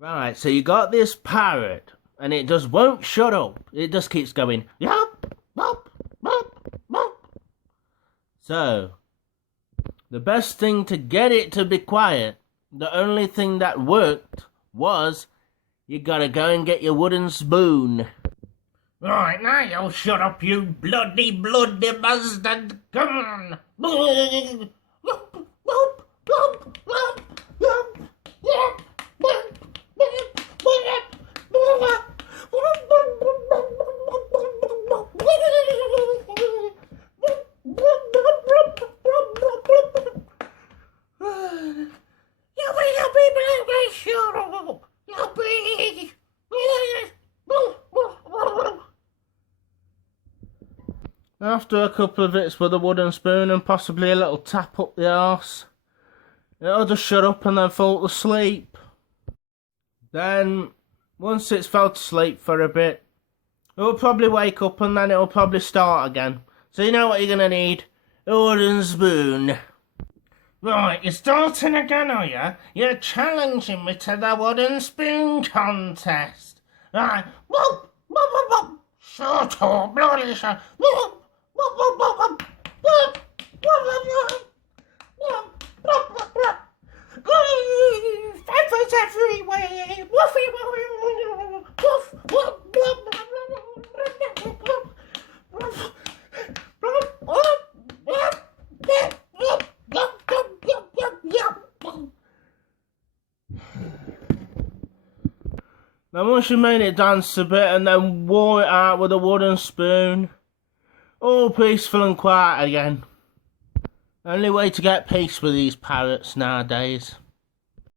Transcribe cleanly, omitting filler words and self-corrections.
Right, so you got this parrot, and it just won't shut up. It just keeps going, yup, yup, yup, yup. So, the best thing to get it to be quiet, the only thing that worked was you gotta go and get your wooden spoon. Right, now you'll shut up, you bloody bastard. Come on. After a couple of hits with a wooden spoon and possibly a little tap up the arse, it'll just shut up and then fall to sleep. Then, once it's fell to sleep for a bit, it'll probably wake up and then it'll probably start again. So you know what you're gonna need? A wooden spoon. Right, you're starting again, are you? You're challenging me to the wooden spoon contest. Right, whoop, whoop, whoop, whoop. Shut up, bloody shut. Whoop, whoop, whoop, whoop, whoop. Whoop, whoop, whoop, whoop. Whoop, whoop, whoop, whoop. Ooh, feathers everywhere. Woofy, woofy, woof, woof, woof, woof, woof, woof. Then once you made it dance a bit and then wore it out with a wooden spoon, all peaceful and quiet again. Only way to get peace with these parrots nowadays.